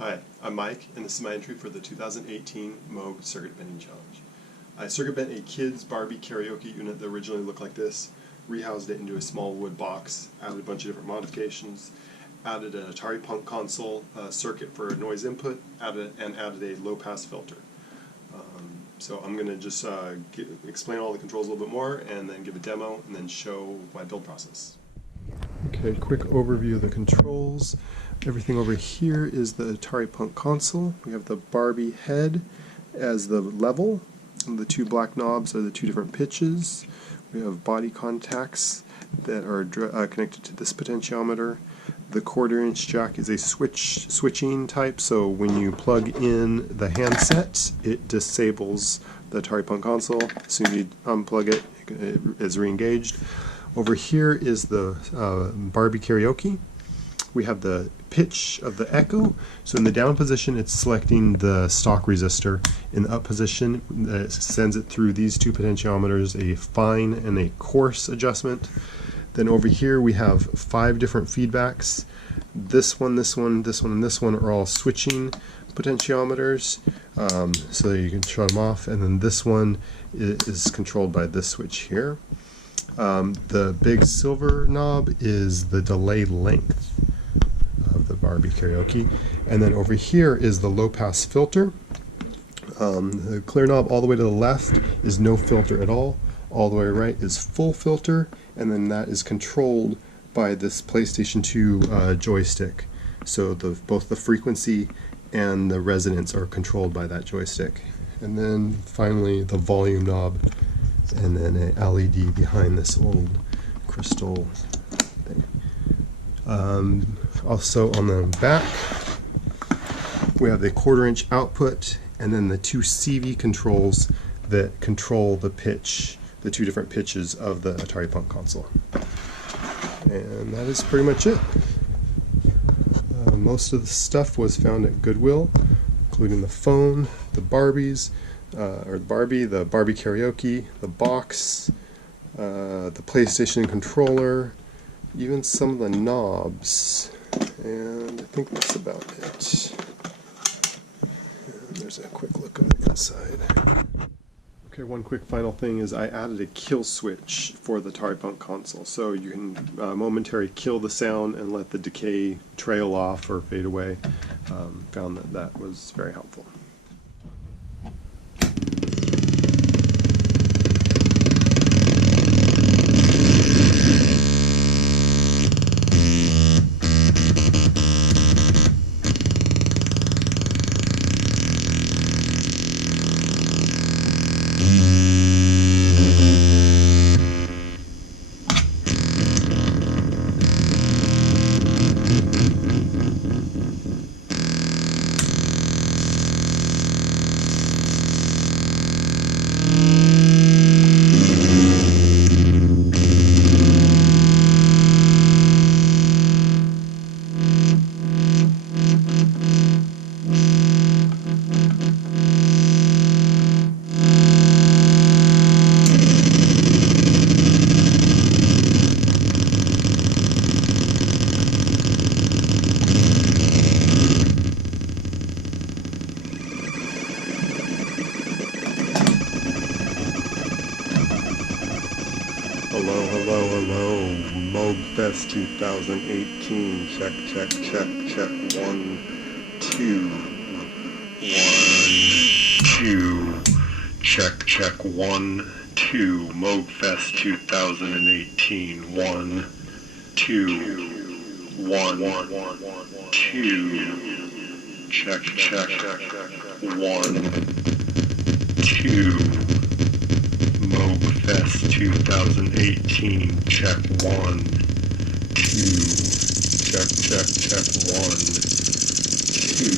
Hi, I'm Mike, and this is my entry for the 2018 Moog Circuit Bending Challenge. I circuit bent a kid's Barbie Karaoke unit that originally looked like this, rehoused it into a small wood box, added a bunch of different modifications, added an Atari Punk Console circuit for noise input, added a low-pass filter. So I'm going to just explain all the controls a little bit more, and then give a demo, and then show my build process. Okay, quick overview of the controls. Everything over here is the Atari Punk Console. We have the Barbie head as the level, and the two black knobs are the two different pitches. We have body contacts that are connected to this potentiometer. The 1/4-inch jack is a switching type, so when you plug in the handset, it disables the Atari Punk Console. As soon as you unplug it, it is re-engaged. Over here is the Barbie Karaoke. We have the pitch of the echo. So in the down position, it's selecting the stock resistor. In the up position, it sends it through these two potentiometers, a fine and a coarse adjustment. Then over here we have 5 different feedbacks. This one, this one, this one, and this one are all switching potentiometers, so you can shut them off. And then this one is controlled by this switch here. The big silver knob is the delay length of the Barbie Karaoke. And then over here is the low-pass filter. The clear knob all the way to the left is no filter at all. All the way right is full filter, and then that is controlled by this PlayStation 2 joystick. So both the frequency and the resonance are controlled by that joystick. And then finally the volume knob, and then an LED behind this old crystal thing. Also on the back, we have the 1/4-inch output, and then the 2 CV controls that control the pitch, the 2 different pitches of the Atari Punk Console. And that is pretty much it. Most of the stuff was found at Goodwill, including the phone, the Barbies, the Barbie Karaoke, the box, the PlayStation controller, even some of the knobs, and I think that's about it. And there's a quick look on the inside. Okay, one quick final thing is I added a kill switch for the Atari Punk Console, so you can momentarily kill the sound and let the decay trail off or fade away. Found that was very helpful. Hello, Moog 2018, check, 1, 2, check, 1, 2, Moog 2018, 1, 2, 1, 2, check, 1, 2, Moog 2018, check, 1, 2, check, 1, 2.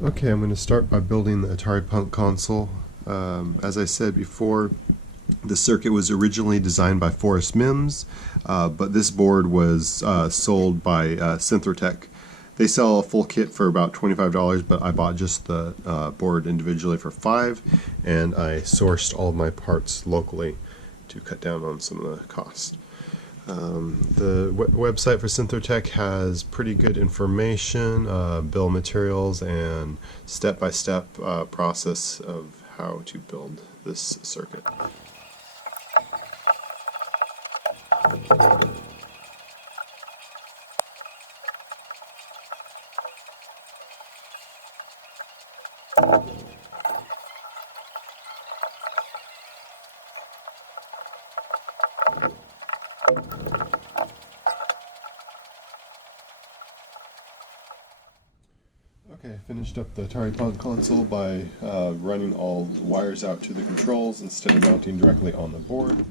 Okay, I'm going to start by building the Atari Punk Console. As I said before, the circuit was originally designed by Forrest Mims, but this board was sold by synthrotek. They sell a full kit for about $25, but I bought just the board individually for $5, and I sourced all of my parts locally to cut down on some of the cost. The website for synthrotek has pretty good information, bill of materials, and step-by-step process of how to build this circuit. Okay, I finished up the Atari Punk Console by running all the wires out to the controls instead of mounting directly on the board.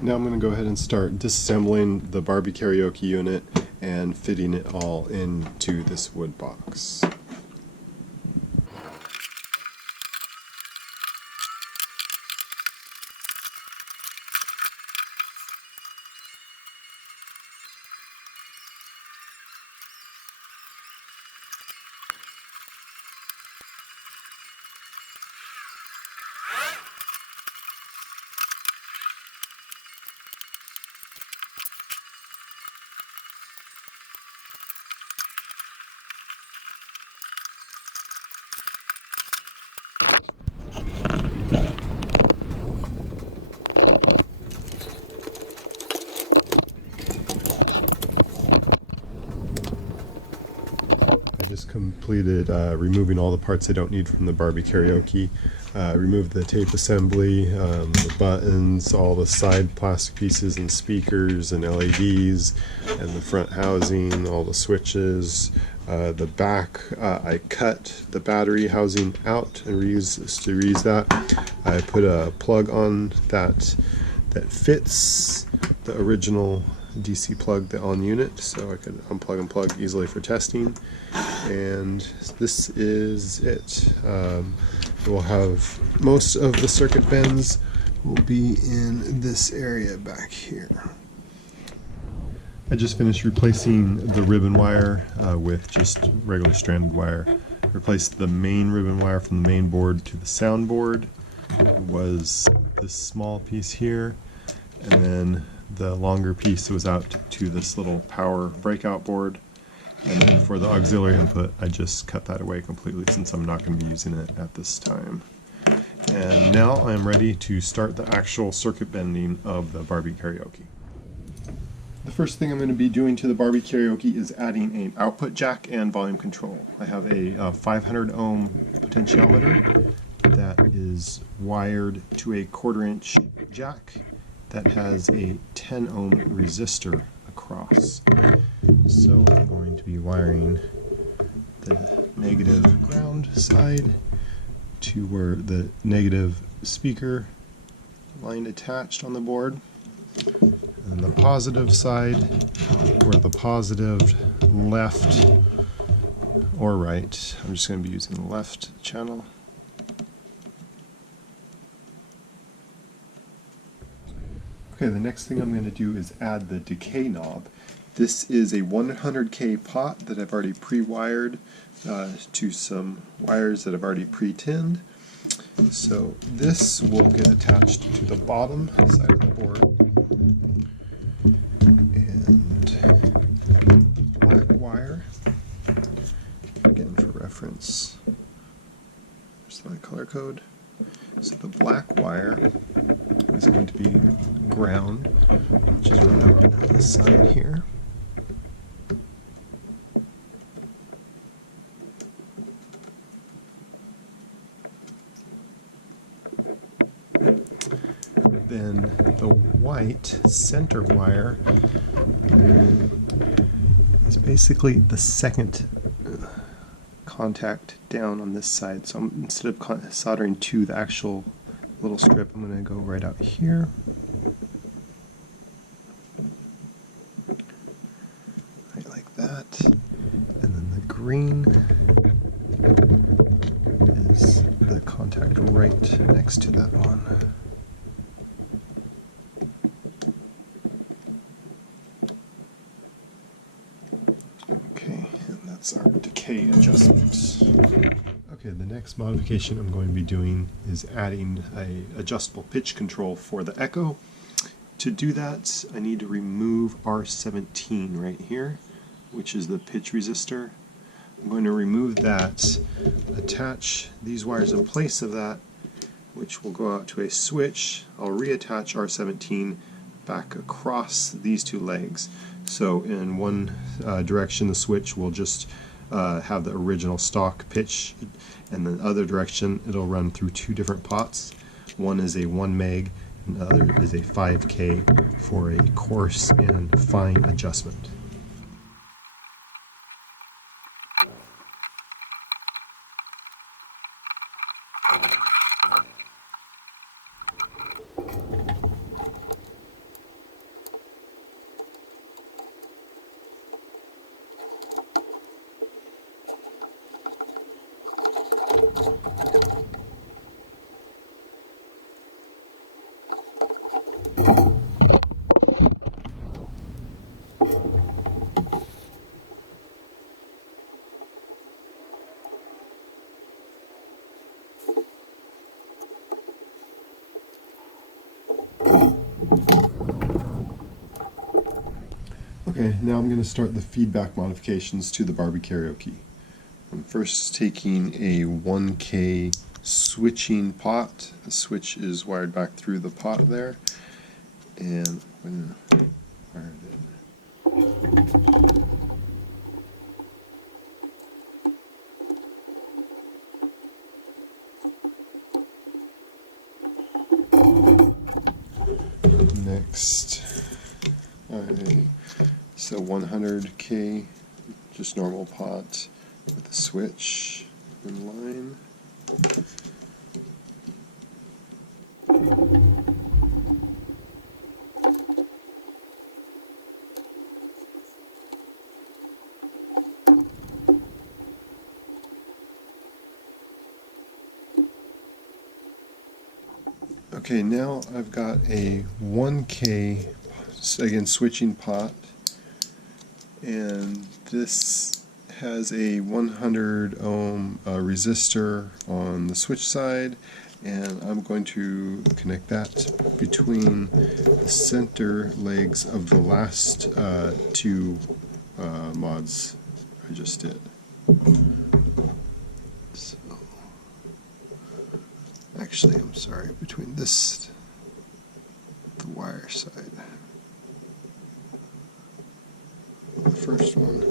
Now I'm going to go ahead and start disassembling the Barbie Karaoke unit and fitting it all into this wood box. I just completed removing all the parts I don't need from the Barbie Karaoke. Removed the tape assembly, the buttons, all the side plastic pieces and speakers and LEDs, and the front housing, all the switches. The back, I cut the battery housing out and reuse that. I put a plug on that fits the original DC plug on unit, so I could unplug and plug easily for testing. And this is it. We'll have most of the circuit bends will be in this area back here. I just finished replacing the ribbon wire with just regular stranded wire. Replaced the main ribbon wire from the main board to the sound board. It was this small piece here, and then the longer piece was out to this little power breakout board. And then for the auxiliary input, I just cut that away completely since I'm not going to be using it at this time. And now I'm ready to start the actual circuit bending of the Barbie Karaoke. The first thing I'm going to be doing to the Barbie Karaoke is adding an output jack and volume control. I have a 500 ohm potentiometer that is wired to a 1/4 inch jack that has a 10 ohm resistor across. So I'm going to be wiring the negative ground side to where the negative speaker line attached on the board, and the positive side where the positive left or right. I'm just going to be using the left channel. Okay, the next thing I'm going to do is add the decay knob. This is a 100K pot that I've already pre-wired to some wires that I've already pre-tinned. So this will get attached to the bottom side of the board. And black wire, again for reference, there's my color code. So the black wire is going to be ground, which is run out on the side here. Then the white center wire is basically the second contact down on this side. So instead of soldering to the actual little strip, I'm going to go right out here. Right like that. And then the green is the contact right next to that one. Okay, and that's our decay adjustment. Okay, the next modification I'm going to be doing is adding a adjustable pitch control for the echo. To do that, I need to remove R17 right here, which is the pitch resistor. I'm going to remove that, attach these wires in place of that, which will go out to a switch. I'll reattach R17 back across these two legs. So in one direction the switch will just have the original stock pitch, and the other direction it'll run through two different pots. One is a 1 meg and the other is a 5K for a coarse and fine adjustment. Okay, now I'm going to start the feedback modifications to the Barbie Karaoke. I'm first taking a 1K switching pot. The switch is wired back through the pot there, and I'm going to wire it in. Next, so 100K, just normal pot with a switch in line. Okay, now I've got a 1K, again, switching pot, and this has a 100 ohm resistor on the switch side, and I'm going to connect that between the center legs of the last two mods I just did. So, actually, I'm sorry, between this, the wire side, the first one,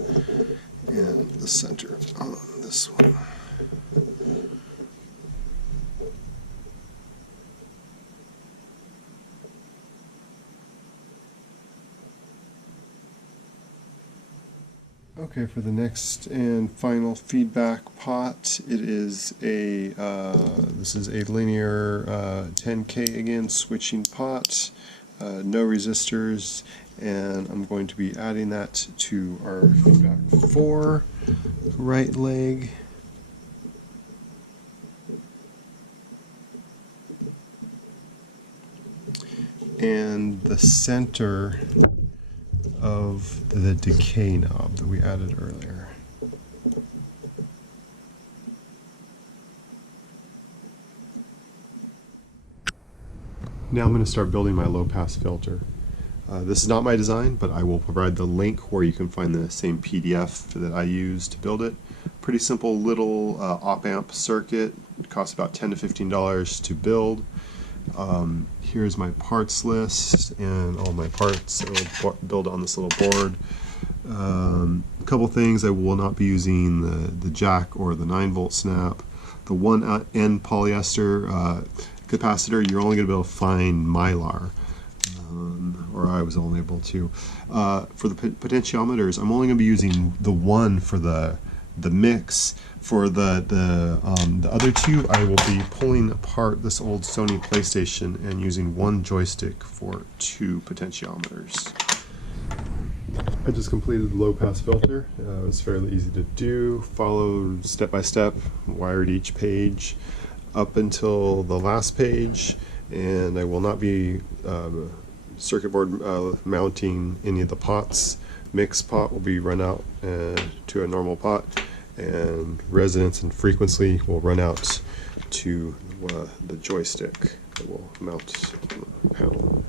and the center on this one. Okay, for the next and final feedback pot, it is a this is a linear 10K again switching pot, no resistors, and I'm going to be adding that to our feedback 4 right leg. And the center of the decay knob that we added earlier. Now I'm going to start building my low-pass filter. This is not my design, but I will provide the link where you can find the same PDF that I used to build it. Pretty simple little op-amp circuit. It costs about $10 to $15 to build. Here's my parts list and all my parts that will build on this little board. A couple things: I will not be using the jack or the 9-volt snap. The 1N polyester capacitor, you're only going to be able to find Mylar, or I was only able to. For the potentiometers, I'm only going to be using the one for the mix. For the other two, I will be pulling apart this old Sony PlayStation and using one joystick for 2 potentiometers. I just completed the low pass filter. It was fairly easy to do. Followed step by step, wired each page up until the last page, and I will not be circuit board mounting any of the pots. Mix pot will be run out to a normal pot, and resonance and frequency will run out to the joystick that will mount on the panel.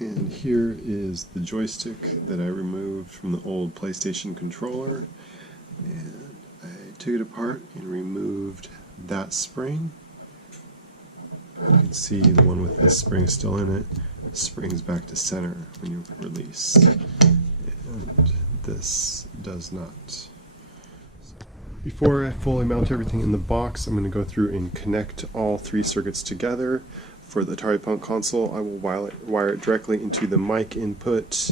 And here is the joystick that I removed from the old PlayStation controller, and I took it apart and removed that spring. You can see the one with this spring still in it springs back to center when you release, and this does not. Before I fully mount everything in the box, I'm going to go through and connect all three circuits together. For the Atari Punk Console, I will wire it directly into the mic input.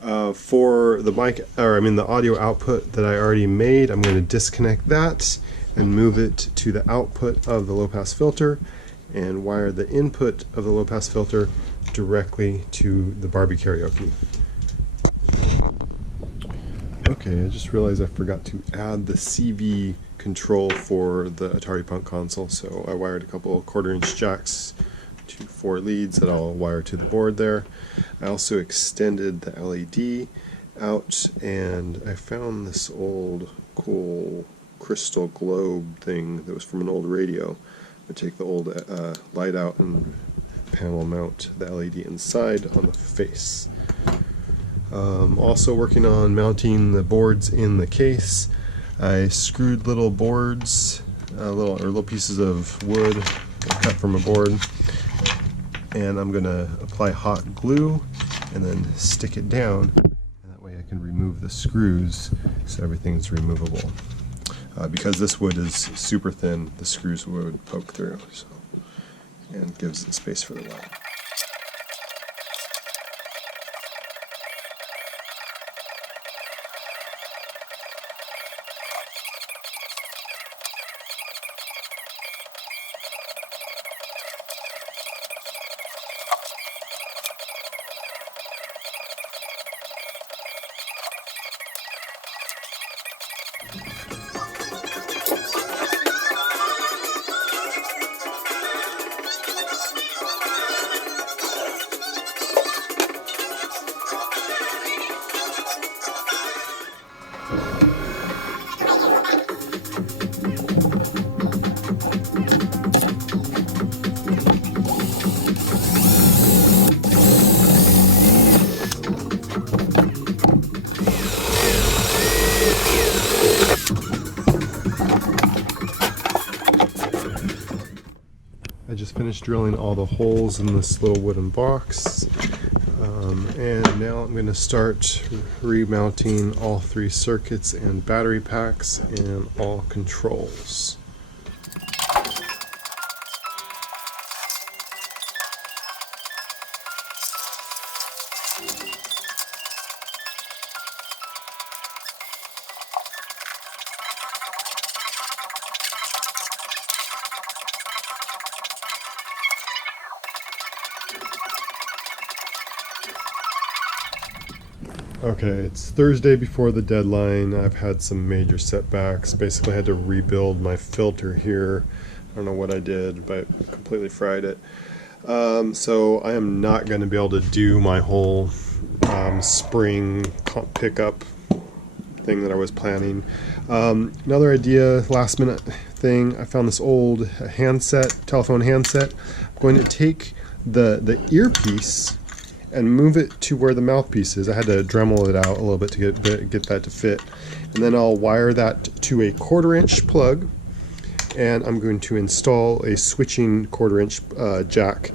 For the the audio output that I already made, I'm going to disconnect that and move it to the output of the low-pass filter, and wire the input of the low-pass filter directly to the Barbie Karaoke. Okay, I just realized I forgot to add the CV control for the Atari Punk Console, so I wired a couple of 1/4-inch jacks to 4 leads that I'll wire to the board there. I also extended the LED out, and I found this old cool crystal globe thing that was from an old radio. I take the old light out and panel mount the LED inside on the face. Also working on mounting the boards in the case. I screwed little boards, little pieces of wood cut from a board, and I'm going to apply hot glue and then stick it down, and that way I can remove the screws so everything is removable. Because this wood is super thin, the screws would poke through, and gives it space for the wire. I just finished drilling all the holes in this little wooden box, and now I'm going to start remounting all 3 circuits and battery packs and all controls. Okay, it's Thursday before the deadline. I've had some major setbacks. Basically, I had to rebuild my filter here. I don't know what I did, but I completely fried it. So I am not going to be able to do my whole spring pickup thing that I was planning. Another idea, last minute thing, I found this old telephone handset. I'm going to take the earpiece and move it to where the mouthpiece is. I had to Dremel it out a little bit to get that to fit. And then I'll wire that to a 1/4-inch plug, and I'm going to install a switching 1/4-inch jack,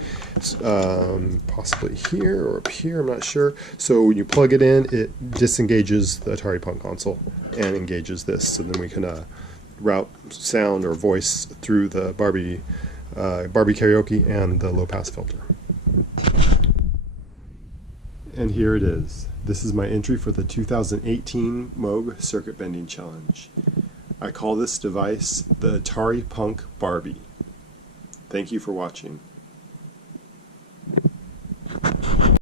possibly here or up here, I'm not sure. So when you plug it in, it disengages the Atari Punk Console and engages this, so then we can route sound or voice through the Barbie Karaoke and the low-pass filter. And here it is. This is my entry for the 2018 Moog Circuit Bending Challenge. I call this device the Atari Punk Barbie. Thank you for watching.